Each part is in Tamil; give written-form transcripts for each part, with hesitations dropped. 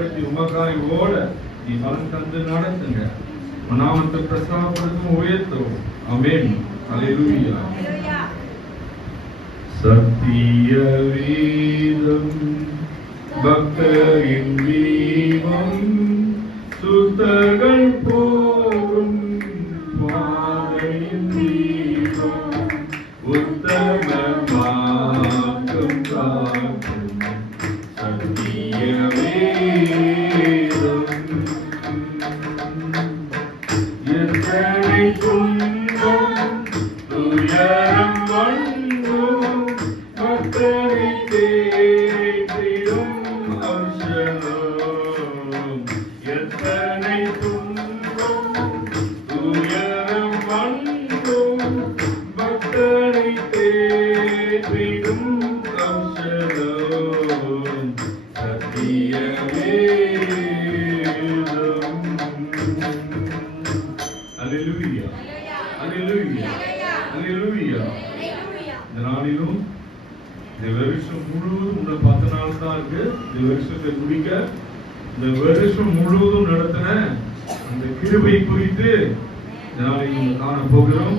பயன்படுத்தி உமக்காய் ஓட நீ பலன் தந்து நடத்துங்க. நாமத்தை பிரசாதப்படுத்தும் உயர்த்தும். ஆமென். அல்லேலூயா. சத்திய வேதம் பக்தரின் தீபம் சுத்தர்கள் போகும் பாதையின் தீபம் உத்தம மார்க்கம் காக்கும் சத்திய வேதம் எத்தனை துன்பம் துயரம் வந்தோம் பக்தரை தேற்றிடும் ஔஷதம். எத்தனை துன்பம் துயரம் வந்தோம் பக்தரை தேற்றிடும் ஔஷதம் சத்திய வேதம். அல்லேலூயா. அல்லேலூயா. அல்லேலூயா. இந்த நாளிலும் இந்த வருஷம் முழுவதும் இந்த 10 நாள் தான் இருக்கு. இந்த வருஷத்தை முடிக்க இந்த வருஷம் முழுவதும் நடத்தின அந்த கிருபை குறித்து இந்த நாளில் காண போகிறோம்.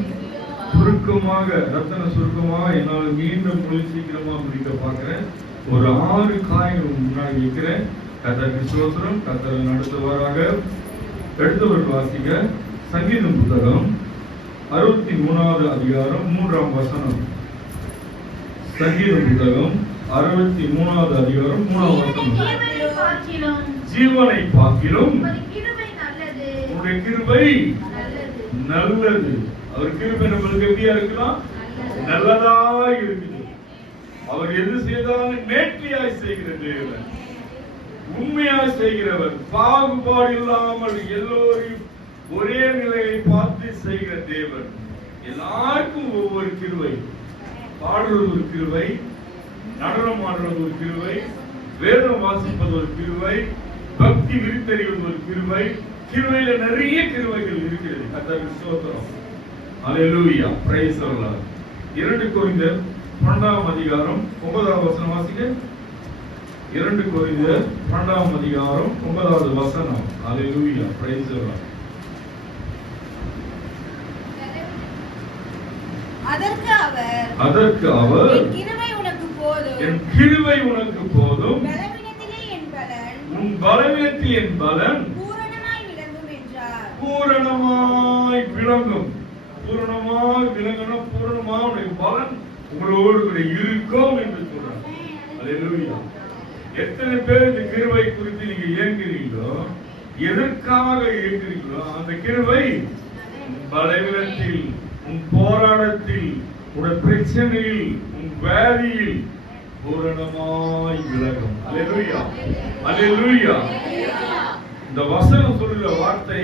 சுருக்கமாக ரத்தன சுருக்கமாக என்னால் மீண்டும் முழு சீக்கிரமா முடிக்க பார்க்கிறேன். ஒரு 6 காரியங்கள் முன்னாடி வைக்கிறேன். கர்த்தருக்கு ஸ்தோத்திரம். கர்த்தர் நடத்துவாராக. எடுத்தவர்கள் வாசிக்க சங்கீதம் புத்தகம் 63வது அதிகாரம் 3ஆம் வசனம். சங்கீதம் புத்தகம் 63வது அதிகாரம் 3ஆம் வசனம். ஜீவனை பார்க்கிலும் உங்களுடைய கிருபை நல்லது. அவர் கிருபை நம்மளுக்கு எப்படியா இருக்கலாம்? நல்லதா இருக்குது. அவர் எது செய்தாலும் நேர்த்தியாய் செய்கிற தேவன், உண்மையாய் செய்கிறவர், பாகுபாடு இல்லாமல் எல்லோரையும் ஒரே நிலையை பார்த்து செய்கிற தேவன். எல்லாருக்கும் ஒவ்வொரு கிருபை. பாடுறது ஒரு கிருபை, நடனம் ஆடுறது ஒரு கிருபை, வேதம் வாசிப்பது ஒரு கிருபை, பக்தி விருத்தறிவது ஒரு கிருபை. கிருபையில நிறைய கிருபைகள் இருக்கிறது. கர்த்தருக்கு ஸ்தோத்திரம். அல்லேலூயா. Praise the Lord. 2 கொரிந்தியர் 12ஆம் அதிகாரம் 9ஆம் வசனம் வாசிக்க. 2 கொரிந்தியர் 12ஆம் அதிகாரம் 9வது வசனம். அல்லேலூயா. Praise the Lord. அதற்கு அவர் என் கிருபை உனக்கு போதும், உன் பலவீனத்தில் என் பலன் பூரணமாய் விளங்கும். பூரணமாய் விளங்கணும். பூரணமாய் உடைய பலன் உங்களோடு கூட இருக்கும் என்று சொல்றார். அல்லேலூயா. எத்தனை பேர் இந்த கிருபை குறித்து நீங்க ஏங்குறீங்களோ, எதற்காக ஏங்குறீங்களோ, அந்த கிருபை பலவீனத்தில், உன் போராட்டத்தில், உன் பிரச்சனையில், உன் வியாதியில் பூரணமாய் விலகும். அல்லேலூயா. அல்லேலூயா. இந்த வசனம் சொல்லுற வார்த்தை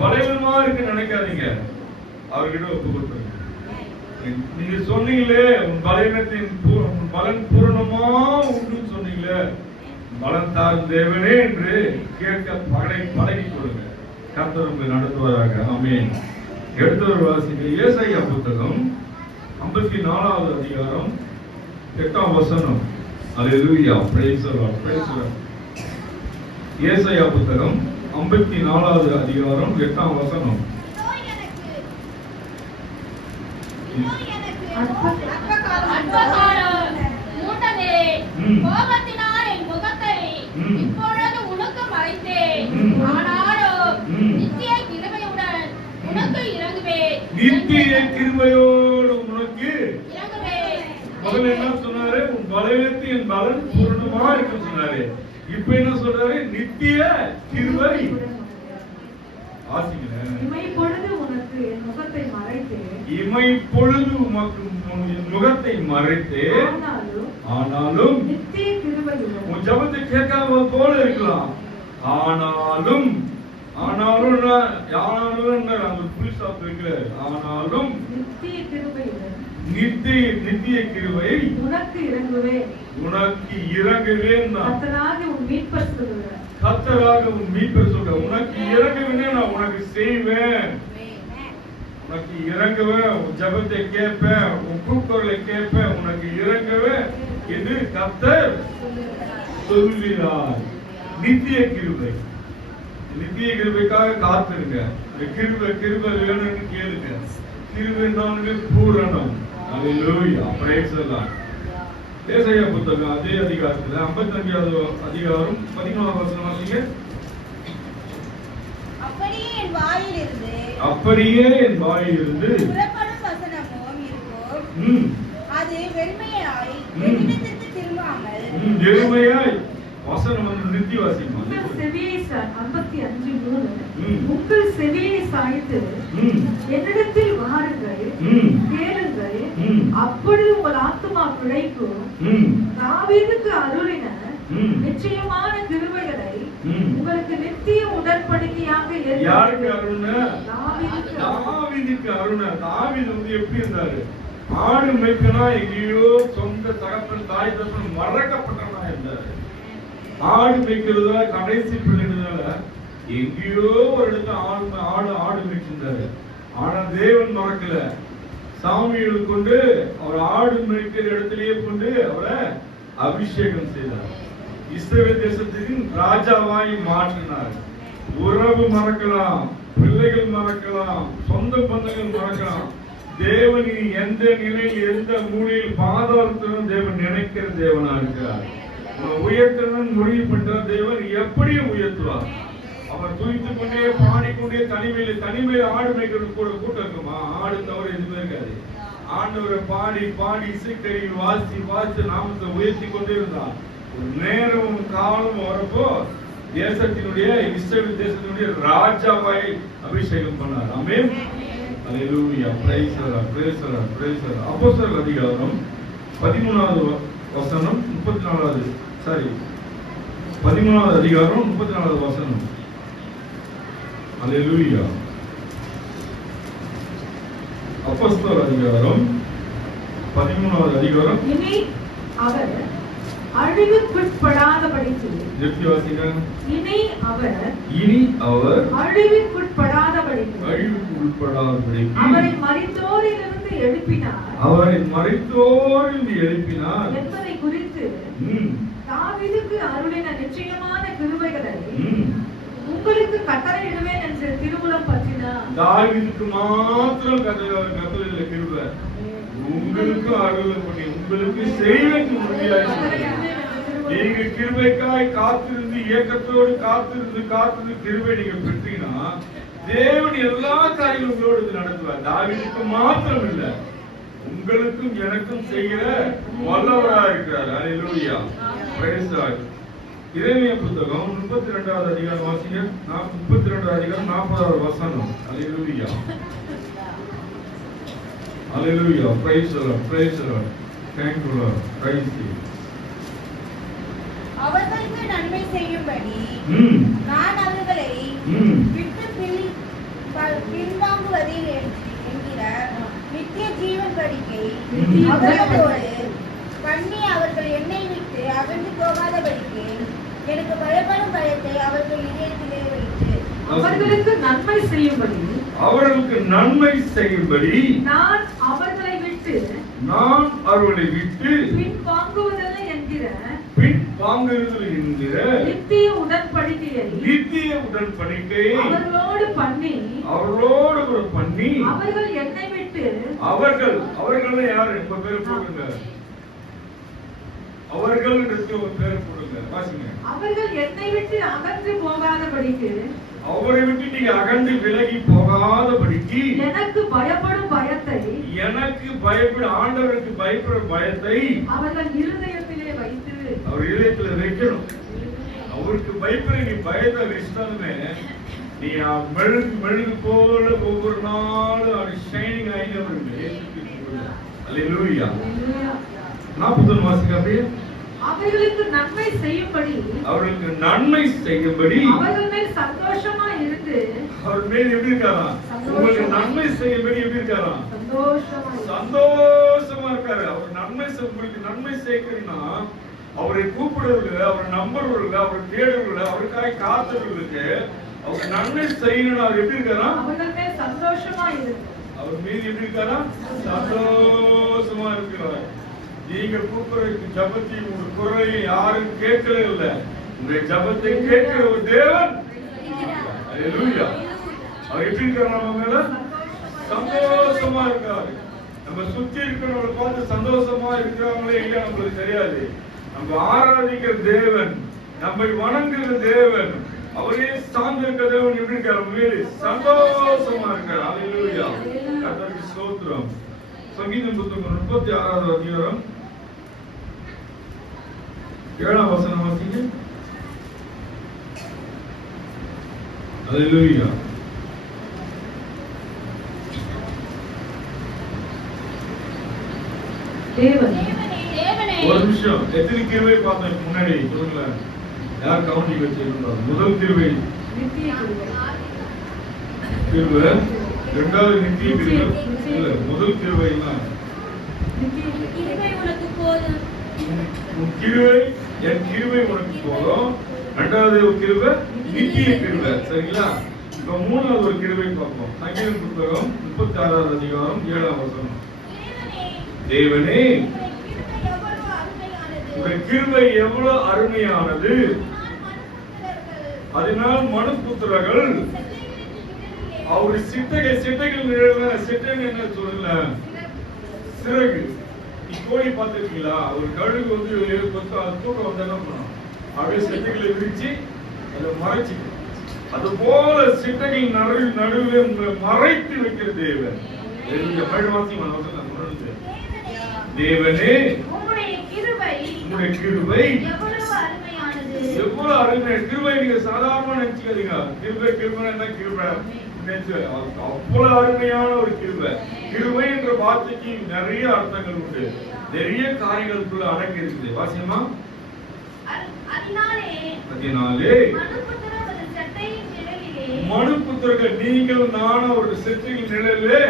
பலவீனமா இருக்கு நினைக்காதீங்க. அவர்கிட்ட ஒப்பு கொடுத்துருங்க. நீங்க சொன்னீங்களே உன் பலவீனத்தின் பலன் பூரணமா உண்டு சொன்னீங்களே, பலன் தாரும் தேவனே என்று கேட்க பழகி கொடுங்க. கர்த்தர் உங்களை நடத்துவாராக. ஆமென். எடுத்தவர் வாசிக்க ஏசாயா புத்தகம் 54வது அதிகாரம் 8ஆம் வசனம். அல்லேலூயா. Praise the Lord. Praise the Lord. ஏசாயா புத்தகம் 54வது அதிகாரம் 8ஆம் வசனம். நித்திய கிருபையோடு உனக்கு முதல்ல என்ன சொன்னாரு? உன் பலவீனத்தில் என் பலன் பூரணமா இருக்கு சொன்னாரு. இப்ப என்ன சொல்றாரு? நித்திய கிருபை. இமைப்பொழுது உனக்கு என் முகத்தை மறைத்து, இமைப்பொழுது உமக்கு என் முகத்தை மறைத்து, ஆனாலும் நித்திய கிருபை. உன் ஜெபத்தை கேட்காம போல இருக்கலாம். ஆனாலும் ஆனாலும் அந்த புல் ஸ்டாப் இருக்கிறார். ஆனாலும் நித்திய கிருபை, நித்திய கிருபை உனக்கு இறங்குவேன். உனக்கு இறங்குவேன். கர்த்தராக உன் மீட்பர் சொல்கிறார். கர்த்தராக உன் மீட்பர் சொல்கிறார். உனக்கு இறங்குவேன். நான் உனக்கு செய்வேன். உனக்கு இறங்குவேன். உன் ஜெபத்தை கேட்பேன். உன் கூக்குரலை கேட்பேன். உனக்கு இறங்குவேன் என்று கர்த்தர் சொல்கிறார். நித்திய கிருபை. நித்திய கிருபைக்காக காத்துருங்க. கிருபை கிருபை வேணும்னு கேளுங்க. கிருபை நான்கு பூரணம். அல்லேலூயா, பிரைஸ் தி லார்ட். ஏசாயா புத்தகம் அதே அதிகாரத்துல 55வது அதிகாரம் 14வது வசனம் வாசிங்க. அப்படியே என் வாயிலிருந்து புறப்படும் வசனமும் இருக்கும். அது வெறுமையாய் என்னிடத்திற்கு திரும்பாமல் வெறுமையாய் வசனம் வந்து நிறுத்தி வாசிமா. உங்கள் செவியை 55:3 உங்கள் செவியை சாய்த்து என்னிடத்தில் வாருங்கள், கேளுங்கள், அப்பொழுது உங்கள் ஆத்துமா பிழைக்கும். தாவீதுக்கு அருளின நிச்சயமான கிருபைகளை உங்களுக்கு நித்திய உடன்படிக்கையாக யாருக்கு அருள்ன? தாவீதுக்கு அருள்ன. தாவீது வந்து எப்படி இருந்தாரு? ஆடு மேய்க்கனா எங்கேயோ சொந்த தகப்பன் தாய் தகப்பன் மறக்கப்பட்டவனா இருந்தாரு. ஆடு மேய்க்கிறதா கடைசி பிள்ளைனால எங்கேயோ ஒரு இடத்துல ஆடு மேய்ச்சிருந்தாரு. ஆனா தேவன் மறக்கல. சாமியை கொண்டு அவர் ஆடு மேய்க்கிற இடத்திலேயே கொண்டு அவரை அபிஷேகம் செய்தார். இஸ்ரவேல் தேசத்தின் ராஜாவாய் மாற்றினார். உறவு மறக்கலாம், பிள்ளைகள் மறக்கலாம், சொந்த பந்தங்கள் மறக்கலாம். தேவன் எந்த நிலையில் எந்த மூலையில் பாதாளத்திலும் தேவன் நினைக்கிற தேவனா இருக்கிறார். உயர்த்தணும் முடிவு பண்ற தேவன் எப்படி உயர்த்துவார்? அவர் துதித்துக் கொண்டே பாடிக்கொண்டே தனிமையில ஆடு மேய்க்கிறது கூட கூட்டம் இருக்குமா? ஆடு தவிர எதுவுமே இருக்காது. ஆண்டவரை பாடி பாடி இசைக்கருவி வாசி நாமத்தை உயர்த்தி கொண்டே இருந்தார். ஒரு நேரம் காலம் வரப்போ தேசத்தினுடைய இஸ்ரவேல் தேசத்தினுடைய ராஜாவாய் அபிஷேகம் பண்ணார். ஆமென். அல்லேலூயா, praise the Lord, praise the Lord, praise the Lord. அப்போஸ்தலர் அதிகாரம் 13வது வசனம் 34வது 13வது அதிகாரம் 34வது வசனம். அல்லேலூயா. அப்போஸ்தலர் அதிகாரம் 13வது அதிகாரம். இனி அவர் அழிவுக்குட்படாதபடிக்கு இனி அவர் அழிவுக்குட்படாதபடிக்கு அவரை மரித்தோரிலிருந்து எழுப்பினார் என்பதை குறித்து தாவீதுக்கு அருளின நிச்சயமான கிருபைகளை உங்களுக்கு கட்டளையிடுவேன் என்று திருவுளம் பற்றினார். தாவீதுக்கு மாத்திரம் கட்டளையிட கிருபை, உங்களுக்கு அருள் பண்ணி உங்களுக்கு செய்வதற்கு உறுதியாய் நீங்க கிருபைக்காய் காத்திருந்து ஏக்கத்தோடு காத்திருந்து கிருபை நீங்க பெற்றீங்கன்னா தேவன் எல்லா காரியங்களும் உங்களோடு நடத்துவார். தாவீதுக்கு மாத்திரம் இல்ல, உங்களுக்கும் எனக்கும் செய்கிற வல்லவராக இருக்கிறார். அல்லேலூயா, பிரைஸ் தி லார்ட். எரேமியா புத்தகம் 32வது அதிகாரம் வாசிங்க. 32வது அதிகாரம் 40வது வசனம். அல்லேலூயா, Hallelujah, praise the Lord, praise the Lord. Thank you Lord, praise you. அவர்களுக்கு நன்மை செய்யும்படி நான் அவர்களை விட்டு பின்வாங்குவதில் என்கிற நித்திய ஜீவன் படிக்கை அவர்களோடு பண்ணி அவர்கள் என்னை விட்டு அகன்று போகாதபடிக்கு எனக்கு பயப்படும் பயத்தை அவர்கள் இதயத்திலே வைத்து அவர்களுக்கு நன்மை செய்யும்படி நான் அவர்களை விட்டு பின்வாங்குவதில்லை என்கிற நித்திய உடன்படிக்கையை அவர்களோடு பண்ணி அவர்கள் என்னை விட்டு அவர்கள் யாரு? உங்க பேர் போடுங்க. அவர்கள் ஒரு பேர் போடுங்க, வாசிங்க. அவர்கள் என்னை விட்டு அகன்று போகாதபடிக்கு அவரை விட்டு நீங்க அகன்று விலகி போகாதபடிக்கு எனக்கு பயப்படும் பயத்தை ஆண்டவருக்கு பயப்படும் பயத்தை அவர்கள் இருதயத்திலே வைத்து அவர் இதயத்துல வைக்கணும். அவருக்கு பயப்பட நீ பயத்தை வச்சிட்டாலுமே நீ மெழுகு போல ஒவ்வொரு நாளும் ஷைனிங் ஆகிட்டு வருங்க. அல்லேலூயா. 40 வாசிங்க அப்படியே. அவர்களுக்கு நன்மை செய்யும்படி அவர்கள் மேல் சந்தோஷமா இருந்து அவர் மேல் எப்படி இருக்காரா? உங்களுக்கு நன்மை செய்யும்படி எப்படி இருக்காரா? சந்தோஷமா இருக்காரு. அவர் உங்களுக்கு நன்மை செய்யணும்னா அவரை கூப்பிடுறவங்க, அவரை நம்புறவங்க, அவரை தேடுறவங்க, அவருக்காக காத்துறவங்களுக்கு அவர் நன்மை செய்யணும். அவர் எப்படி இருக்காரா? அவர்கள் மேல் சந்தோஷமா இருந்து அவர் மீது எப்படி இருக்காரா? சந்தோஷமா இருக்கிறார். நீங்க கூப்பிடுற ஜபத்தை உங்க குரலை யாரும் கேட்கல இல்ல. உங்களுடைய ஜெபத்தை கேட்கிற ஒரு தேவன். ஹalleluya. அவர் எப்படி இருக்காரு நம்ம மேல? சந்தோஷமா இருக்காரு. நம்ம சுத்தி இருக்கிறவங்களை பார்த்து சந்தோஷமா இருக்கிறவங்களே இல்லையா நம்மளுக்கு தெரியாது. நம்ம ஆராதிக்கிற தேவன், நம்மை வணங்குகிற தேவன், அவரே சார்ந்திருக்கிற தேவன் எப்படி இருக்காரு? சந்தோஷமா இருக்காரு. ஹalleluya. கர்த்தருக்கு ஸ்தோத்திரம். சங்கீதம் புத்தகம் 36வது அதிகாரம் 7ஆம் வசனம் வாசிங்க. ஹalleluya. தேவனே ஒரு நிமிஷம், எத்தனை கிருபை பார்த்தோம் முன்னாடி சொல்லுங்க. யார் கவுண்டிங் வச்சிருந்தாங்க? முதல் கிருபை நித்திய கிருபை. கிருபை, இரண்டாவது நித்திய கிருபை. இல்ல, முதல் கிருபைனா கிருபை உனக்கு போதும். உன் கிருபை, என் கிருபை உனக்கு போதும். இரண்டாவது ஒரு கிருபை நித்திய கிருபை. சரிங்களா? இப்ப மூணாவது ஒரு கிருபை பார்ப்போம். சங்கீதம் புத்தகம் 36வது அதிகாரம் 7ஆம் வசனம். தேவனே, உடைய கிருபை எவ்வளவு அருமையானது, அதனால் மனுபுத்திரர்கள் அவருடைய சிட்டைகள் நிழல்ல. சிட்டைன்னு என்ன சொல்லல? சிறகு. கோழி பார்த்துருக்கீங்களா? ஒரு கழுகு வந்து தூக்கம் வந்து என்ன பண்ணும்? அப்படியே சிட்டைகளை விரிச்சு அதை மறைச்சு, அது போல சிட்டைகள் நடுவில் உங்களை மறைத்து வைக்கிற தேவன். தேவனே, உம்முடைய கிருபை எவ்வளவு அருமை. கிருபை நீங்க சாதாரண நினைச்சுக்காதீங்க. கிருபை என்ன? கிருபை அவ்வளவு அருமையான ஒரு கிருபை. கிருபை என்ற வார்த்தைக்கு நிறைய அர்த்தங்கள் உண்டு, நிறைய காரியங்களுக்குள்ள அடங்கி இருக்குது. வாசியமா? அதனாலே மனுபுத்திரர்கள் நீங்கள் நானும் ஒரு செற்றின் நிழலிலே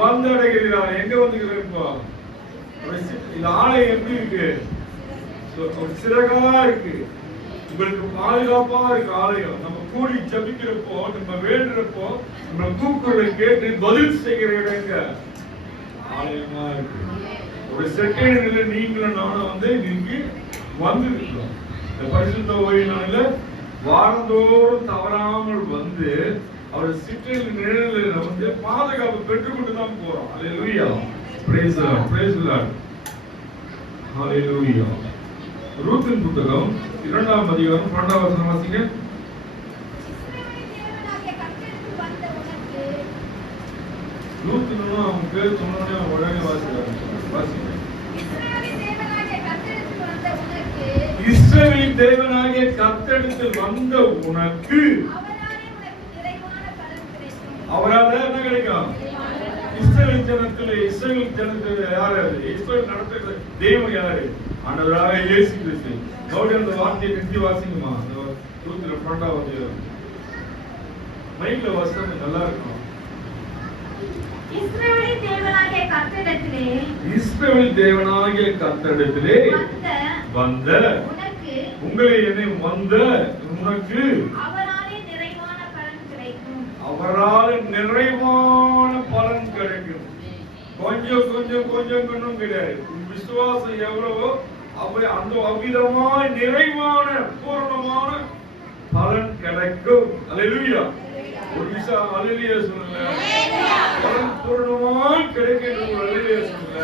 வந்தடைகிறார். எங்க வந்துக்கிறோம்? இந்த ஆலயம் எப்படி இருக்கு? ஒரு சிறகா இருக்கு. உங்களுக்கு பாதுகாப்பா இருக்கு ஆலயம். நம்ம கூடி ஜபிக்கிறப்போ, நம்ம வேண்டுறப்போ, நம்ம கூக்குரலை கேட்டு பதில் செய்கிற இடங்க ஆலயமா இருக்கு. ஒரு செகண்ட்ல நீங்களும் நானும் வந்து இன்னைக்கு வந்திருக்கிறோம். இந்த பரிசுத்த ஓய்வு நாளில வாரந்தோறும் தவறாமல் வந்து அவர் சிற்றில் நிழலில் வந்து பாதுகாப்பு பெற்றுக்கொண்டு தான் போறோம். ஹalleluya. praise the Lord, praise the Lord. ஹalleluya. ரூத்தின் புத்தகம் 2ஆம் அதிகாரம் 12ஆம் வசனம் வாசிங்க. ரூத்தினும் அவங்க பேர் சொன்னோடனே உடனே வாசிக்கிறாங்க. இஸ்ரவேலின் தேவனாகிய கர்த்தரிடத்தில் வந்த உனக்கு அவரால் என்ன கிடைக்கும்? இஸ்ரவேல் ஜனத்தில் யாரு? இஸ்ரவேல் நடத்துகிற தெய்வம் யாரு? ஆண்டவராக இயேசு கிறிஸ்து. கௌரி அந்த வார்த்தையை நிறுத்தி வாசிங்கம்மா. 12வது மைக்ல வாசித்தா நல்லா இருக்கும். இஸ்ரவேலின் தேவனாகிய கர்த்தரிடத்திலே வந்த உங்களை என்னை வந்த உனக்கு அவரால் நிறைவான பலன் கிடைக்கும். கொஞ்சம் கொஞ்சம் கொஞ்சம் கொஞ்சம் கிடையாது. விசுவாசம் எவ்வளவோ அந்த அவ்விதமாய் நிறைவான பூரணமான பலன் கிடைக்கும். அல்லேலூயா. ஒரு விஷயம் அல்லேலூயா சொல்லுங்க. பலன் பூரணமாய் கிடைக்கின்ற ஒரு அல்லேலூயா சொல்லுங்க.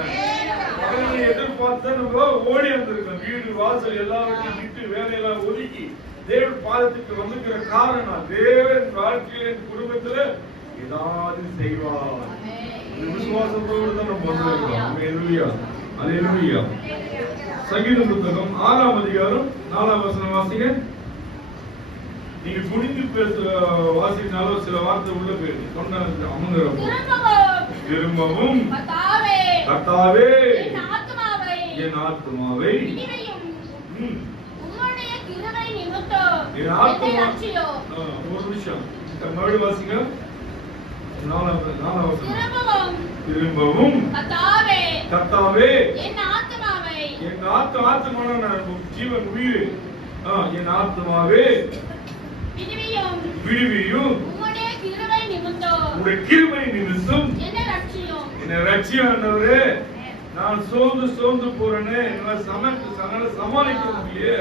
பலனை எதிர்பார்த்தா நம்ம ஓடி வந்திருக்கோம். வீடு வாசல் எல்லாவற்றையும் விட்டு வேலையெல்லாம் ஒதுக்கி தேவன் பாதத்துக்கு வந்துக்கிற காரணம் தேவன் வாழ்க்கையில குடும்பத்துல ஏதாவது செய்வார். விசுவாசத்தோடு தான் நம்ம வந்திருக்கோம். அல்லேலூயா. அல்லேலூயா. சங்கீதம் புத்தகம் 6ஆம் அதிகாரம் 4ஆம் வசனம் வாசிங்க. நீங்க குனிந்து பேச வாசினாலும் சில வார்த்தை உள்ள போயிருக்கு. சொன்ன அமுங்கிறோம். திரும்பவும் கர்த்தாவே என் ஆத்துமாவை ஒரு நிமிஷம் மறுபடியும் வாசிங்க. 4ஆம் வசனம். திரும்பவும் கர்த்தாவே என் ஆத்துமான ஜீவன் உயிர் என் ஆத்துமாவே விடுவியும் உடைய கிருபை நிமித்தம் என்னை ரட்சியும். ஆண்டவரே, நான் சோர்ந்து போறேன்னு என்னால சமாளிக்க முடியல.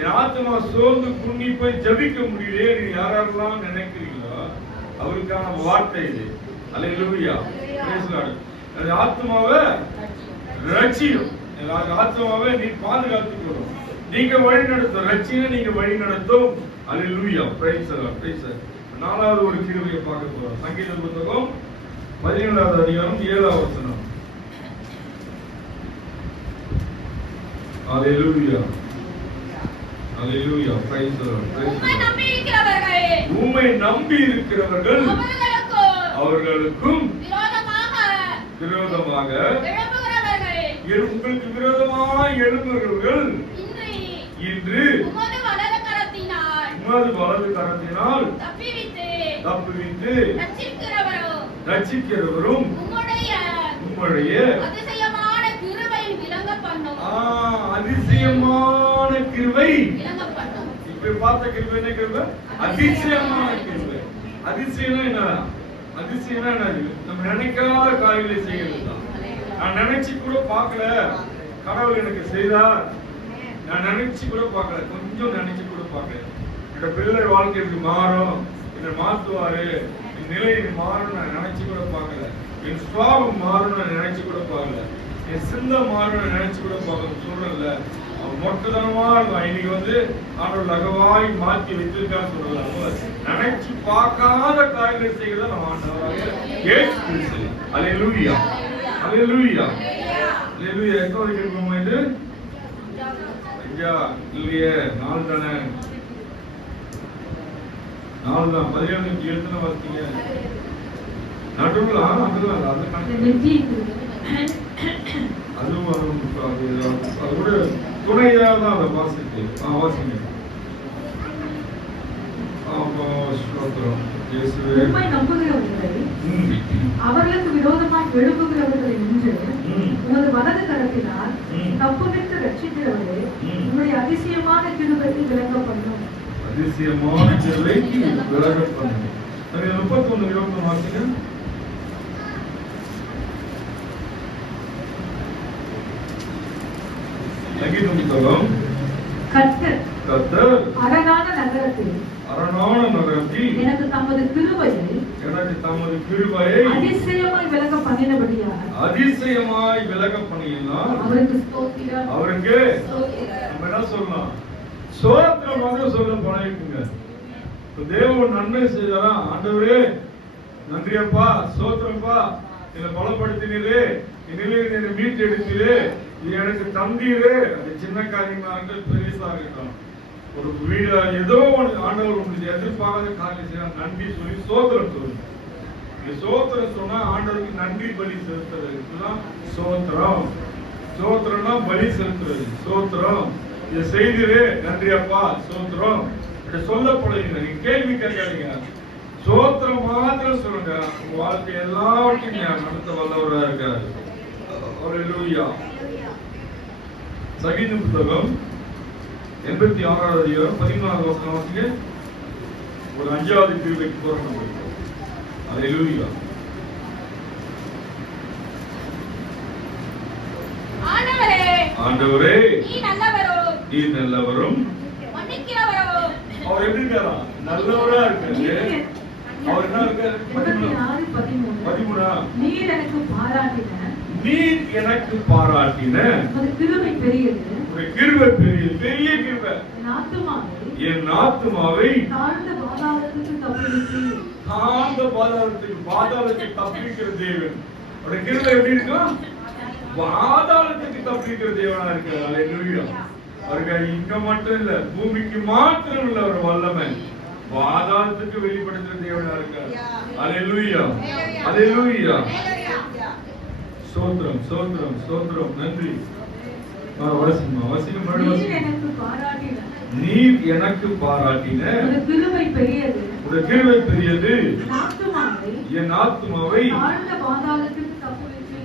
என் ஆத்மா சோர்ந்து குன்னி போய் ஜபிக்க முடியலையே நீ யாரெல்லாம் நினைக்கிறீங்களோ அவருக்கான வார்த்தை இது. அல்லேலூயா. Praise Lord. அந்த ஆத்மாவை ரட்சியும், ஆத்மாவை நீ பாதுகாத்துக்கணும், நீங்க வழி நடத்தும், ரட்சியை நீங்க வழி நடத்தும். அல்லேலூயா. Praise Lord. Praise Lord. நாலாவது ஒரு கிருபையை பார்க்க போறோம். சங்கீத புத்தகம் 17வது அதிகாரம் 7வது வசனம். அல்லேலூயா. அல்லேலூயா. Praise the Lord. உம்மை நம்பி இருக்கிறவர்கள் அவர்களுக்கும் விரோதமாக உங்களுக்கு விரோதமாக எழும்புகிறவர்கள் இன்று உமது வலது கரத்தினால் தப்புவித்து ரட்சிக்கிறவரும் உம்முடைய அதிசயமான கிருபை. இப்ப பார்த்த கிருபை என்ன கிருபை? அதிசயமான கிருபை. அதிசயம்னா என்ன? அதிசயம்னா என்னது? நம்ம நினைக்காத காரியங்களை செய்கிறது தான். நான் நினைச்சு கூட பார்க்கல கடவுள் எனக்கு செய்தார், நான் நினைச்சு கூட பார்க்கல, கொஞ்சம் நினைச்சு கூட பார்க்கல. என்னோட பிள்ளை வாழ்க்கை இப்படி மாறும், என்னை மாத்துவாரு, என் நிலை மாறும் நான் நினைச்சு கூட பார்க்கல, என் சுவாபம் மாறும் நான் நினைச்சு கூட பார்க்கல, என் சிந்தை மாறும் நினைச்சு கூட பார்க்க சொல்றல. அவன் மொட்டதனமா இருக்கும். இன்னைக்கு வந்து ஆண்டவர் லகவாய் மாற்றி வைத்திருக்கான்னு சொல்றாங்க. நினைச்சு பார்க்காத காரியங்களை செய்கிறத நம்ம ஆண்டவராக இயேசு கிறிஸ்து. அல்லேலூயா. அல்லேலூயா. அல்லேலூயா. எத்தனை வரைக்கும் இருக்கோம்? இது ஐயா இல்லையே, 4 தானே, 4 தான். 17 எழுத்துன வாசிங்க. நடுவுல அது அதோட துணையாக தான் அதை வாசித்து வாசிங்க. உம்மை நம்புகிறவர்களை அவர்களுக்கு விரோதமாய் எழுப்புகிறவர்களை நின்று உமது வலது கரத்தினால் தப்புவித்து ரட்சிக்கிறவரே உம்முடைய அதிசயமான கிருபைக்கு விளங்க பண்ணும். அதிசயமான கிருபைக்கு விளங்க பண்ணும். 31 இருபத்தி வாசிங்க. கர்த்தர் அரணான நகரத்தில் எனக்கு தமது கிருபையை அதிசயமாய் விளங்க பண்ணினார். அவருக்கு நம்ம என்ன சொல்லலாம்? ஸ்தோத்திரமாக சொல்ல பழகிக்குங்க. தேவன் நன்மை செய்தாரா? ஆண்டவரே நன்றியப்பா, ஸ்தோத்திரப்பா, என்னை பலப்படுத்தினீரே, என்னை மீட்டு எடுத்தீரே, இது எனக்கு தந்தீரே. அது சின்ன காரியமா இருக்கட்டும், பெரியசா இருக்கட்டும், ஒரு வீடு ஏதோ ஆண்டவர் உங்களுக்கு எதிர்பார்க்காத காரியம் செய்ய நன்றி சொல்லி ஸ்தோத்திரம் சொல்லுங்க. சோத்திரம் சொன்னா ஆண்டவருக்கு நன்றி பலி செலுத்துறது. இதுதான் சோத்திரம். சோத்திரம்னா பலி செலுத்துறது. சோத்திரம் இதை செய்திரு, நன்றி அப்பா, சோத்திரம் இதை சொல்ல போறீங்க. நீங்க கேள்வி கேட்காதீங்க, சோத்திரம் மாத்திரம் சொல்லுங்க. உங்க வாழ்க்கை எல்லாவற்றையும் நடத்த வல்லவரா இருக்காரு. அல்லேலூயா. சங்கீத புத்தகம் 86வது அதிகாரம் 14வது வசனம் வாசிங்க. ஒரு 5வது கிருபைக்கு போறோம். அல்லேலூயா. ஆண்டவரே நீர் நல்லவரும் மன்னிக்கிறவரும். அவர் எப்படி இருக்காரா? நல்லவரா இருக்காரு. அவர் என்ன இருக்காரு? 13 நீர் எனக்கு பாராட்டின உமது கிருபை பெரியது. உம்முடைய கிருபை பெரியது. பெரிய கிருபை. என் ஆத்துமாவை தாழ்ந்த பாதாளத்துக்கு தப்புவித்தீர். தாழ்ந்த பாதாளத்துக்கு தப்புவிக்கிற தேவன். அவருடைய கிருபை எப்படி இருக்கும்? பாதாளத்துக்கு தப்புவிக்கிற தேவனா இருக்கிறார். அல்லேலூயா. அவருக்கு இங்க மட்டும் இல்ல, பூமிக்கு மாத்திரம் இல்ல, அவர் வல்லமை பாதாளத்துக்கு வெளிப்படுத்துற தேவனா இருக்கார். அல்லேலூயா. அல்லேலூயா. சோத்ரம் சோத்ரம் சோத்ரம். நன்றி. நீர் எனக்கு பாராட்டின உம்முடைய கிருபை பெரியது. என் ஆத்துமாவை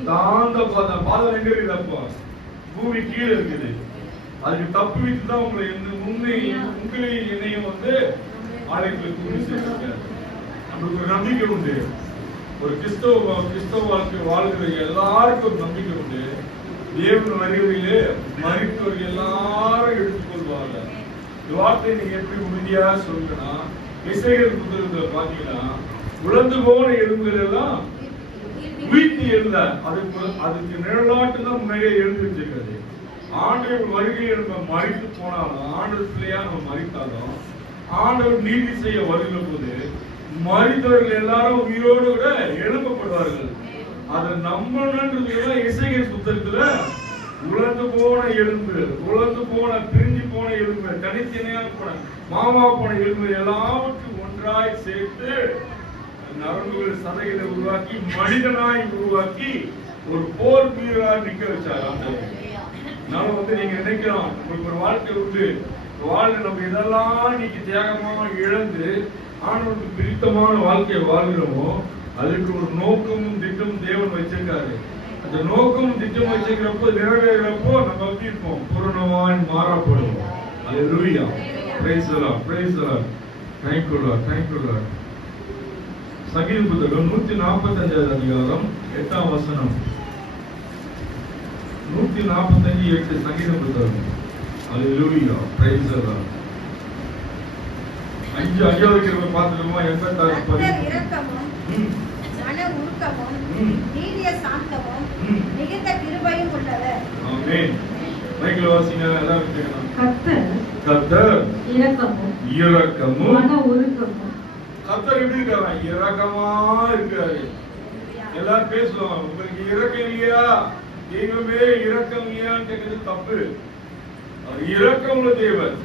தாழ்ந்த பாதாளம் எங்க இருக்குதப்பா? பூமி கீழே இருக்குது. அதுக்கு தப்பு விட்டு தான் உங்களை உங்களையும் என்னையும் வந்து ஆலயங்களுக்கு கூட்டி சேர்த்திருக்காரு. நம்மளுக்கு ஒரு நம்பிக்கை உண்டு. ஒரு கிறிஸ்தவ வாழ்க்கை வாழ்கிற எல்லாருக்கும் ஒரு நம்பிக்கை உண்டு. தேவன் வருகையிலே மரித்தவர்கள் எல்லாரும் எடுத்துக்கொள்வாங்க. இந்த வார்த்தையை நீங்க எப்படி உறுதியா சொல்லணும்? எசேக்கியேல் புத்தகத்துல பாத்தீங்கன்னா உலர்ந்து போன எலும்புகள் எல்லாம் உயிர்த்து எழுத அதுக்கு நிழலாட்டு தான் முன்னாடியே எழுதி வச்சிருக்கிறது. ஆண்டவர் வருகையை நம்ம மறித்து போனாலும், ஆண்டவர் பிள்ளையா நம்ம மறித்தாலும், ஆண்டவர் நீதி செய்ய வருகிற போது மறித்தவர்கள் எல்லாரும் உயிரோடு கூட எழுப்பப்படுவார்கள். அதை நம்பணுன்றதுதான் எசேக்கியேல் புத்தகத்துல உலர்ந்து போன எலும்பு, உலர்ந்து போன பிரிஞ்சு போன எலும்பு, தனித்தனியாக போன மாமா போன எலும்பு எல்லாவற்றையும் ஒன்றாய் சேர்த்து நரம்புகள் சதைகளை உருவாக்கி மனிதனாய் உருவாக்கி ஒரு போர் வீரராக நிக்க வச்சார் ஆண்டவர். நாம நீங்க நினைக்கிறோம் உங்களுக்கு ஒரு வாழ்க்கை உண்டு, வாழ்க்கை நம்ம இதெல்லாம் இன்னைக்கு தியாகமாக இழந்து ஆண்டவருக்கு பிரித்தமான வாழ்க்கையை வாழ்கிறோமோ அதுக்கு ஒரு நோக்கமும் திட்டமும் தேவன் வச்சிருக்காரு. அந்த நோக்கமும் திட்டம் வச்சிருக்கிறப்போ நிறைவேறப்போ நம்ம எப்படி இருப்போம்? பூரணமாய் மாறப்படுவோம். அல்லேலூயா. Praise the Lord, praise the Lord. Thank you Lord, thank you Lord. சங்கீத புத்தகம் 145 அதிகாரம் 8ஆம் வசனம். 145:8 சங்கீத புத்தகம். அல்லேலூயா. Praise the Lord. 5 கிருபை பார்த்துக்கோமா? 86 இரக்கமும் மன உருக்கமும் நீடிய சாந்தமும் மிகுந்த கிருபையும் உள்ளவர். ஆமென். மைக்கேல் வாசிங்க எல்லாரும் கேட்கணும். கர்த்தர் இரக்கமும் மன உருக்கமும். கர்த்தர் எப்படி இருக்காரு? இரக்கமா இருக்காரு. எல்லாரும் பேசுவாங்க, உங்களுக்கு இரக்கம் இல்லையா, தெய்வமே இரக்கம் இல்லையான்னு கேட்கறது தப்பு. அவர் இரக்கம் உள்ள தேவன்.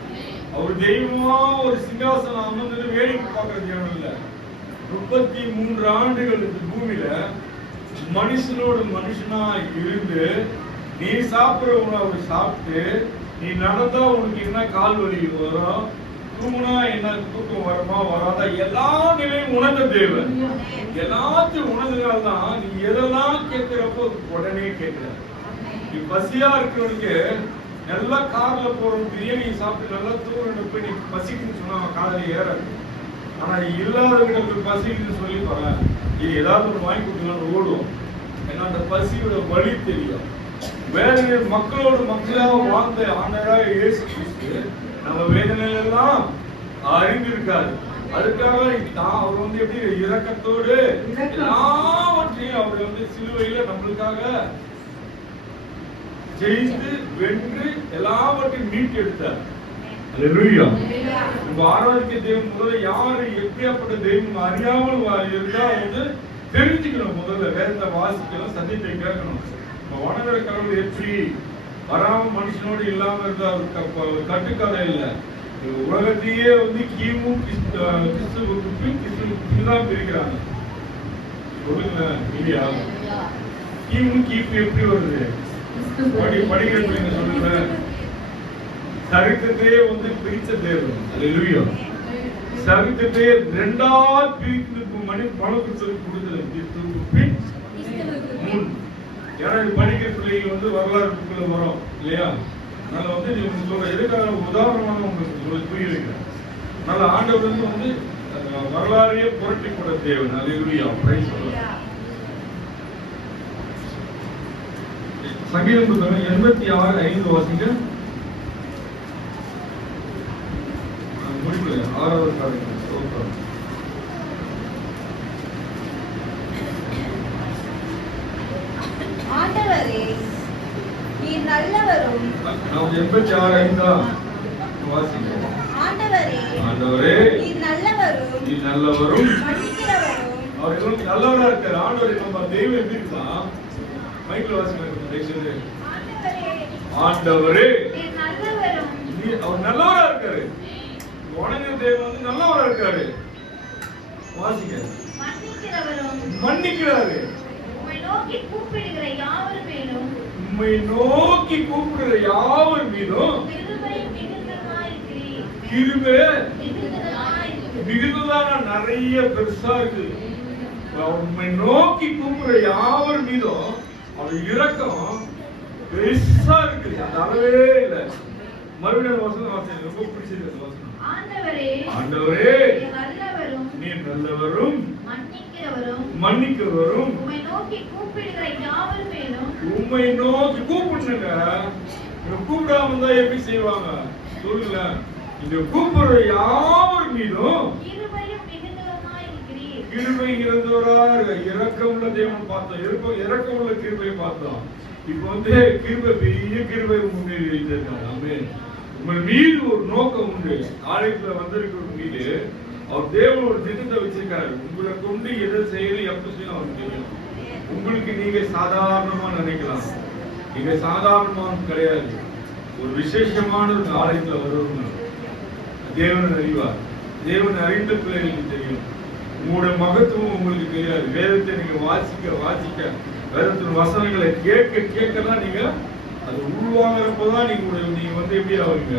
அவர் தெய்வமா ஒரு சிங்காசனம் அமர்ந்து வேடிக்கை பார்க்கிற தேவன் இல்ல. 33 ஆண்டுகள் இந்த பூமியில மனுஷனோடு மனுஷனா இருந்து நீ சாப்பிடுற உணவை சாப்பிட்டு நீ நடந்தா உனக்கு என்ன கால் வலி வரும், தூங்குனா என்ன தூக்கம் வருமா வராதா, எல்லா நிலையும் உணர்ந்த தேவன். எல்லாத்தையும் உணர்ந்ததால்தான் நீ எதெல்லாம் கேட்கிறப்போ உடனே கேட்கிற. நீ பசியா இருக்கிறவனுக்கு நல்லா கார்ல போறோம் பிரியாணி சாப்பிட்டு நல்லா தூங்குற போய் நீ பசிக்குன்னு சொன்னா காதல ஏறாது. ஆனா இல்லாதவங்களுக்கு பசிக்குன்னு சொல்லி போற இது ஏதாவது ஒரு வாங்கி கொடுக்கலாம்னு ஓடுவோம். ஏன்னா அந்த பசியோட வழி தெரியும். வேதனை மக்களோடு மக்களாக வாழ்ந்த ஆண்டவராக இயேசு கிறிஸ்து நம்ம வேதனையெல்லாம் அறிந்திருக்காரு. அதுக்காக அவர் எப்படி இரக்கத்தோடு எல்லாவற்றையும் அவர் சிலுவையில நம்மளுக்காக ஜெயித்து வென்று எல்லாவற்றையும் மீட்டெடுத்தார். அல்லேலூயா. நம்ம ஆராதிக்க தெய்வம் முதல்ல யாரு எப்படியாப்பட்ட தெய்வம் அறியாமல் இருந்தா தெரிஞ்சுக்கணும். முதல்ல வேதத்தை வாசிக்கணும், சத்தியத்தை கேட்கணும். வணங்குற கடவுள் எப்படி வராம மனுஷனோடு இல்லாம இருந்தா கட்டுக்கதை இல்ல. உலகத்தையே கிமு கிறிஸ்துவுக்கு தான் பிரிக்கிறாங்க. சொல்லுங்க இல்லையா? கிமு கிபி எப்படி வருது? படிக்கிறது சொல்லுங்க. சரித்திரத்தையே பிரிச்ச தேவன். அல்லேலூயா. சரித்திரத்தையே 2ஆ பிரித்து மனுக்கு சொல்லி கொடுத்தது. ஏன்னா இது படிக்கிற பிள்ளைகள் வரலாறு புக்குல வரும் இல்லையா? அதனால நீ சொல்ற எதுக்காக உதாரணமாக உங்களுக்கு புரிய வைக்கிறேன். அதனால ஆண்டவர் வரலாறையே புரட்டி கூட தேவன். அல்லேலூயா. Praise the Lord. சங்கீதம் புத்தகம் 86:5 வாசிங்க. முடிக்கல 6வது காரியம். ஆண்டவரே நீர் நல்லவரும். நாம் 86:5 வாசிங்க. ஆண்டவரே நீர் நல்லவரும் மன்னிக்கிறவரும். அவர் நல்லவரா இருக்கார். ஆண்டவர் நம்ம தெய்வம் எப்படி இருக்கா? மைக்கேல் வாசிங்க. ஆண்டவரே நீர் நல்லவரும். அவர் நல்லவரா இருக்காரு. வணங்குற தேவன் நல்லவரா இருக்காரு. வாசிங்க. மன்னிக்கிறாரு. உம்மை நோக்கி கூப்பிடுகிற யாவர் மீதும் கிருபை மிகுந்ததான நிறைய பெருசா இருக்கு. உம்மை நோக்கி கூப்பிடுற யாவர் மீதும் அவர் இரக்கம் பெருசா இருக்கு. அது அளவே இல்லை. மறுபடியும் வசனம் வாசிங்க. ரொம்ப பிடிச்சது வசனம். ஆண்டவரே நீர் நல்லவரும் மன்னிக்கிறவரும் உம்மை நோக்கி கூப்பிடுங்க. கூப்பிடாம இருந்தா எப்படி செய்வாங்க? சொல்லுங்க. இங்க கூப்பிடுற யாவர் மீதும் கிருபையும் மிகுந்தவருமாய் இருக்கிறீர். கிருபை இருந்தவரா இரக்கமுள்ள தேவன் பார்த்தோம், இரக்கமுள்ள கிருபை பார்த்தோம். இப்ப வந்து கிருபை, பெரிய கிருபை முன்னேறி வைத்திருக்காங்க. ஆமென். உங்கள் மீது ஒரு நோக்கம் உண்டு. ஆலயத்துல வந்திருக்கிற மீது அவர் தேவன் ஒரு திட்டத்தை வச்சிருக்காரு. உங்களை கொண்டு எதை செய்யணும், எப்ப செய்யணும் அவருக்கு தெரியும். உங்களுக்கு நீங்க சாதாரணமா நினைக்கலாம், நீங்க சாதாரணமான கிடையாது. ஒரு விசேஷமான ஒரு ஆலயத்துல வருவங்க தேவன் அறிவார். தேவன் அறிந்த பிள்ளைகளுக்கு தெரியும். உங்களுடைய மகத்துவம் உங்களுக்கு தெரியாது. வேதத்தை நீங்க வாசிக்க வேதத்தின் வசனங்களை கேட்கலாம். நீங்க அது உருவாகிறப்பதான் நீங்க வந்து எப்படி ஆவீங்க,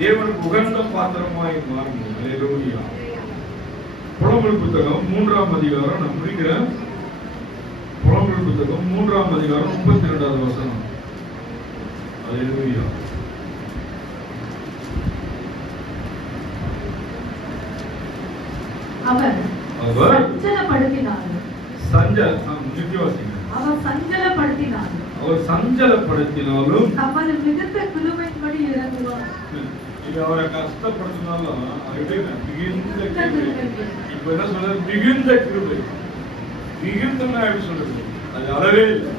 தேவனுக்கு உகந்த பாத்திரமாய் மாறுங்க. அல்லேலூயா. புலம்பல் புத்தகம் 3ஆம் அதிகாரம், நான் முடிக்கிறேன். புலம்பல் புத்தகம் 3ஆம் அதிகாரம் 32வது வசனம். அல்லேலூயா. அவர் சஞ்சலப்படுத்தினாலும் தமது மிகுந்த கிருபையின்படி இறங்குவார். அவரை கஷ்டப்படுத்தினாலும் இப்ப என்ன சொல்றது, மிகுந்த கிருபை. மிகுந்தன்னா எப்படி சொல்றது, அது அளவே இல்லை,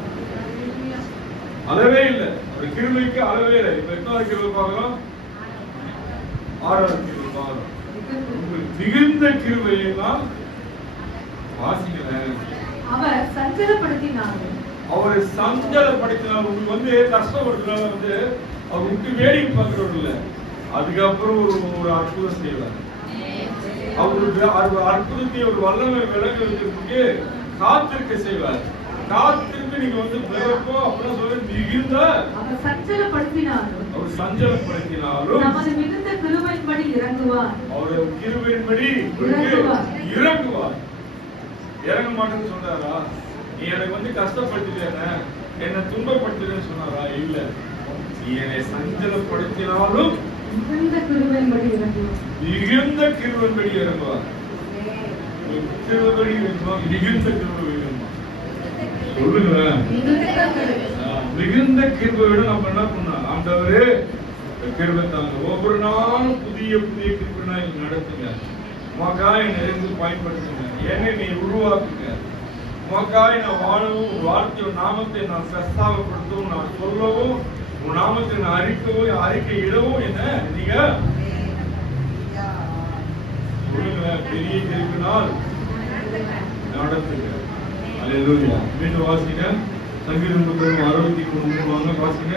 அளவே இல்லை. ஒரு கிருபைக்கு அளவே இல்லை. இப்ப எத்தனாவது கிருபை பார்க்கலாம், 6வது கிருபை பார்க்கலாம். மிகுந்த கிருபையெல்லாம் வாசிக்கிறேன். அவர் சஞ்சலப்படுத்தினாலும் அவரை சஞ்சலப்படுத்தினாலும் உங்களுக்கு வந்து கஷ்டப்படுத்தினாலும் வந்து அவர் விட்டு வேடிக்கை பார்க்கிறவர் இல்லை. அதுக்கப்புறம் ஒரு அற்புதம் செய்வார். அவருக்கு அற்புதத்தை ஒரு வல்லமை விளங்குவதற்கு காத்திருக்க செய்வார். காத்திருந்து நீங்க வந்து பிறப்போ அப்படின்னா சொல்ல மிகுந்த அவர் சஞ்சலப்படுத்தினாலும் நமது மிகுந்த கிருபையின்படி இறங்குவார். அவருடைய கிருபையின்படி இறங்குவார். இறங்க மாட்டேன்னு சொன்னாரா? நீ எனக்கு வந்து கஷ்டப்படுத்திட்டேன, என்னை துன்பப்படுத்துறேன்னு சொன்னாரா? இல்ல, நீ என்னை சஞ்சலப்படுத்தினாலும் மிகுந்த கிருபையின்படி இறங்குவார். மிகுந்த கிருபையின்படி இறங்குவார். மிகுந்த கிருபை சொல்லுங்க. மிகுந்த கிருபையோட நம்ம என்ன பண்ணோம், ஆண்டவரே கிருபை தாங்க, ஒவ்வொரு நாளும் புதிய புதிய கிருபைனா நடத்துங்க. உமக்காய் நிறைந்து பயன்படுத்துங்க, என்னை நீ உருவாக்குங்க. உமக்காய் நான் வாழவும், வாழ்க்கை நாமத்தை நான் பிரஸ்தாபப்படுத்தவும், நான் சொல்லவும், உன் நாமத்தை நான் அறிக்கை இடவும் என்ன நீங்க சொல்லுங்க. பெரிய கிருபையினால் நடத்துங்க. அல்லேலூயா. மீண்டும் வாசிங்க. சங்கீதம் 63 வாங்க வாசிங்க.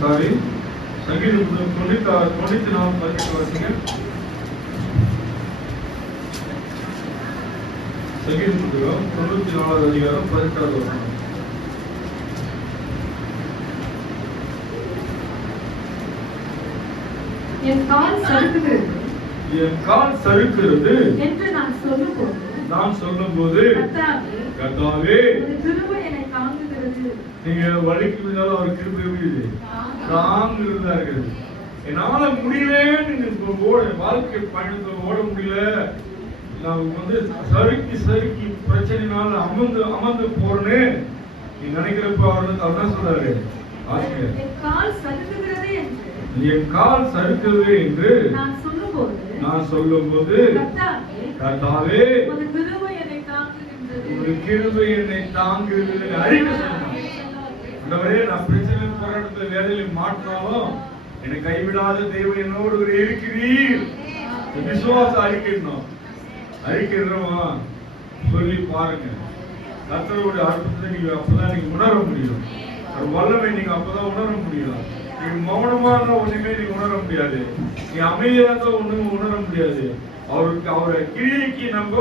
சாரி, சங்கீதம் 94 வாசிங்க. சங்கீதம் 94வது அதிகாரம் 18வது வசனம். என் கால் சறுக்குகிறது என்று நான் சொல்லும்போது கர்த்தாவே நீங்க வழிக்கு விட்டாலும் அவர் கிருபை எப்படி தாங்குறதா இருக்குது. என்னால முடியலன்னு வாழ்க்கை பயணத்தை ஓட முடியல, நான் வந்து சறுக்கி பிரச்சனைனால அமர்ந்து போறேன்னு நீ நினைக்கிறப்ப அவர் என்ன சொல்றாரு, என் கால் சறுக்குது என்று நான் சொல்லும்போது கர்த்தாவே ஒரு கிருபை என்னை தாங்குகிறது அறிக்கை சொன்னார். நான் பிரச்சனை போராட்டத்தை வேலையில மாற்றினாலும் என்னை கைவிடாத தேவன் என்னோடு இருக்கிறீர். விசுவாசம் அறிக்கைறோமா சொல்லி பாருங்க. கர்த்தருடைய அற்புதத்தை நீங்க அப்பதான் நீங்க உணர முடியும். ஒரு வல்லமை நீங்க அப்பதான் உணர முடியும். நீங்க மௌனமா இருந்தா ஒண்ணுமே நீங்க உணர முடியாது. நீ அமைதியா இருந்தா ஒண்ணுமே உணர முடியாது. அவரை கிரியைக்கு நம்ம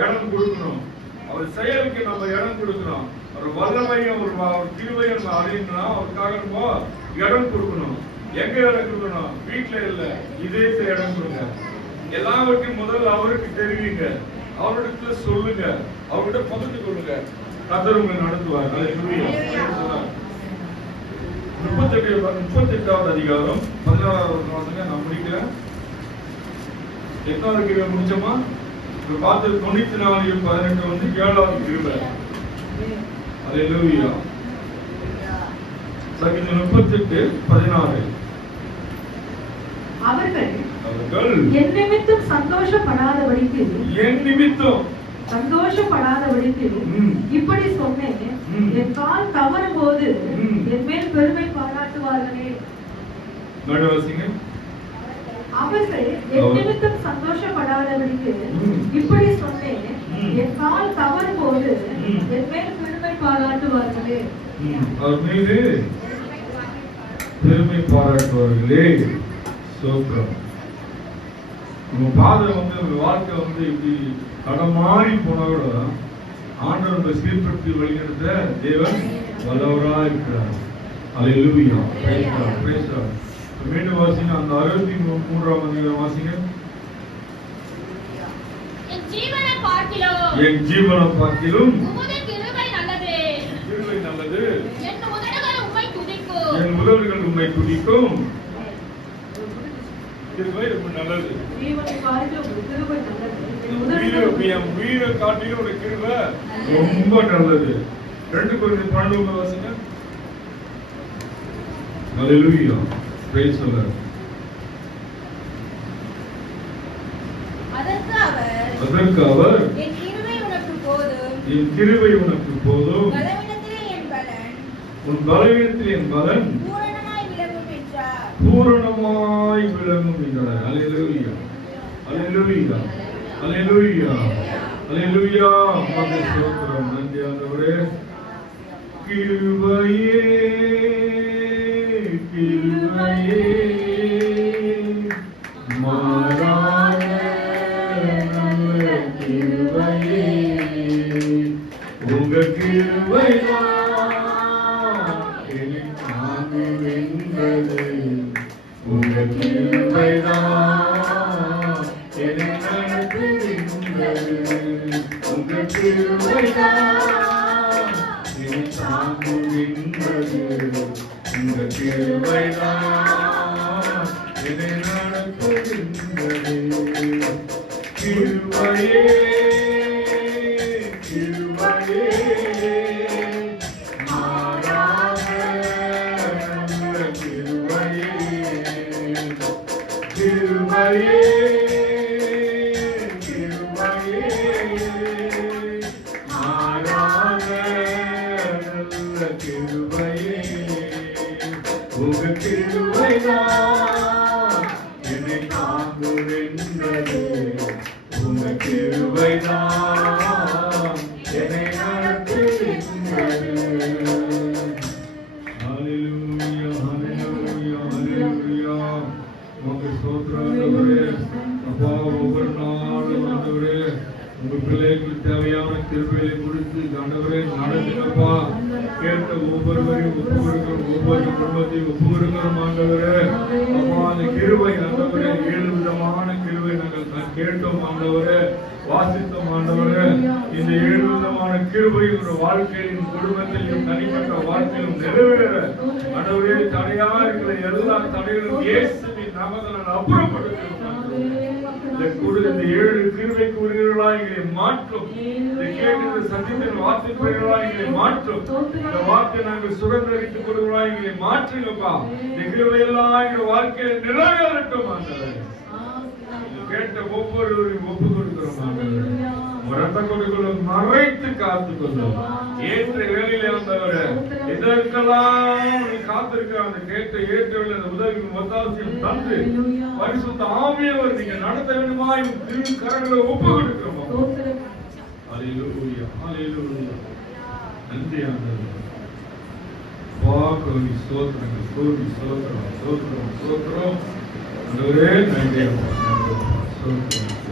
இடம் கொடுக்கணும், அவர் செயலுக்கு நம்ம இடம் கொடுக்கணும். ஒரு வல்லமையும் ஒரு கிருபையும் நம்ம அறியணும்னா அவருக்காக நம்ம இடம் கொடுக்கணும். எங்க இடம் கொடுக்கணும்? வீட்டுல இல்ல, இதயத்தை இடம் கொடுங்க. எல்லாவற்றையும் முதல்ல அவருக்கு தெரிவிங்க, அவரிடத்துல சொல்லுங்க, அவர்கிட்ட பகிர்ந்து கொள்ளுங்க. கர்த்தர் உங்களை நடத்துவார். அல்லேலூயா. 38வது அதிகாரம் 16வது வசனம் நான் முடிக்கிறேன். எத்தனாவது கிருபை முடிச்சோமா? இப்ப பார்த்தது 94 18 வந்து 7வது கிருபை. அல்லேலூயா. சங்கீதம் 38:16. அவர்கள் அவர்கள் என் நிமித்தம் சந்தோஷப்படாதபடிக்கு இப்படி சொன்னேன், என் கால் தவறும் போது என் மேல் பெருமை பாராட்டுவார்களே. அவர்கள் என் நிமித்தம் சந்தோஷப்படாதபடிக்கு இப்படி சொன்னேன், என் கால் தவறும் போது என் மேல் பெருமை பாராட்டுவார்களே. அவர் மீது பெருமை பாராட்டுவார்களே. சோத்திரம். நம்ம பாதை வந்து நம்ம வாழ்க்கை வந்து இப்படி கடமாறி போனா கூட ஆண்டவர் நம்ம சீர்படுத்தி வழிநடத்த தேவன் வல்லவராக இருக்கிறார். அல்லேலூயா. Praise God. Praise God. மீண்டும் வாசிங்க அந்த 63ஆம் அதிகாரம் வாசிங்க. என் ஜீவனை பார்க்கிலும் உமது கிருபை நல்லது. என் உதடுகள் உம்மை துதிக்கும். கிருபை ரொம்ப நல்லது. உயிரை காட்டிலும் ஒரு கிருபை ரொம்ப நல்லது. 2 கொரிந்தியர் 12 வாசிங்க. அல்லேலூயா. Praise the Lord. அதற்கு அவர் என் கிருபை உனக்கு போதும், உன் பலவீனத்தில் என் பலன் பூரணமாய் விளங்கும் என்றார். அல்லேலூயா. அல்லேலூயா. அல்லேலூயா. அல்லேலூயா. உமக்கு ஸ்தோத்திரம். நன்றி ஆண்டவரே. கிருபையே கிருபையே மாறாத நல்ல கிருபையே, உங்க கிருபைதான் என்னை தாங்குகின்றது. உங்க கிருபைதான் என்னை நடத்துகின்றது. உங்க கிருபைதான் என்னை தாங்குகின்றது. உங்க கிருபைதான் என்னை நடத்துகின்றது. கிருபையே கிருபையே மாறாத நல்ல கிருபையே. கிருபையே கிருபையே மாறாத நல்ல கிருபையே. உங்க கிருபைதான் என்னை தாங்குகின்றது. உங்க கிருபைதான் என்னை நடத்துகின்றது. ஹல்லேலூயா. ஹல்லேலூயா. ஹல்லேலூயா. உங்க ஸ்தோத்திரம் ஆண்டவரே. அப்பா, ஒவ்வொரு நாளும் ஆண்டவரே உங்க பிள்ளைகளுக்கு தேவையான கிருபைகளை கொடுத்து ஆண்டவரே நடத்துங்கப்பா. கேட்ட ஒவ்வொருவரையும் ஒப்பு கொடுக்கிறோம். ஒவ்வொரு குடும்பத்தையும் ஒப்பு கொடுக்கிறோம் ஆண்டவரே. அப்பா, அந்த கிருபை ஆண்டவரே 7 விதமான கிருபை நாங்கள் கேட்டோம் ஆண்டவரே, வாசித்தோம் ஆண்டவரே. இந்த 7 விதமான கிருபை உங்க வாழ்க்கையிலும் குடும்பத்திலும் தனிப்பட்ட வாழ்க்கையிலும் நிறைவேற ஆண்டவரே தடையா இருக்கிற எல்லா தடைகளும் இயேசுவின் நாமத்தில் அப்புறப்படுத்துகிறோம். இந்த 7 கிருபைக்கு உரியவர்களா எங்களை மாற்றும். இந்த கேட்டு சத்தியத்தின் வாசிப்பவர்களா எங்களை மாற்றும். இந்த வார்த்தை நாங்கள் சுதந்திரித்துக் கொள்வர்களா எங்களை மாற்றுங்கப்பா. இந்த கிருபையெல்லாம் எங்கள் வாழ்க்கையில் நிறைவேறட்டும் ஆண்டவரே. கேட்ட ஒவ்வொருவரையும் ஒப்பு கொடுக்கிறோம் ஆண்டவரே. ரத்த கொடிக்குள்ள மறைத்து காத்துக் கொள்ளும். ஏற்ற வேலையிலே வந்தவரே இதற்கெல்லாம் காத்திருக்கிற அந்த கேட்ட ஏற்றவில்லை அந்த உதவி ஒத்தாசையும் தந்து பரிசுத்த ஆவியவர் நீங்க நடத்த வேண்டுமா திரு கரங்களை ஒப்பு கொடுக்கிறோம். அல்லேலூயா. அல்லேலூயா. நன்றி ஆண்டவரே. கோடி ஸ்தோத்திரங்கள். கோடி ஸ்தோத்திரம். ஸ்தோத்திரம். ஸ்தோத்திரம். ஆண்டவரே நன்றி. ஸ்தோத்திரம்.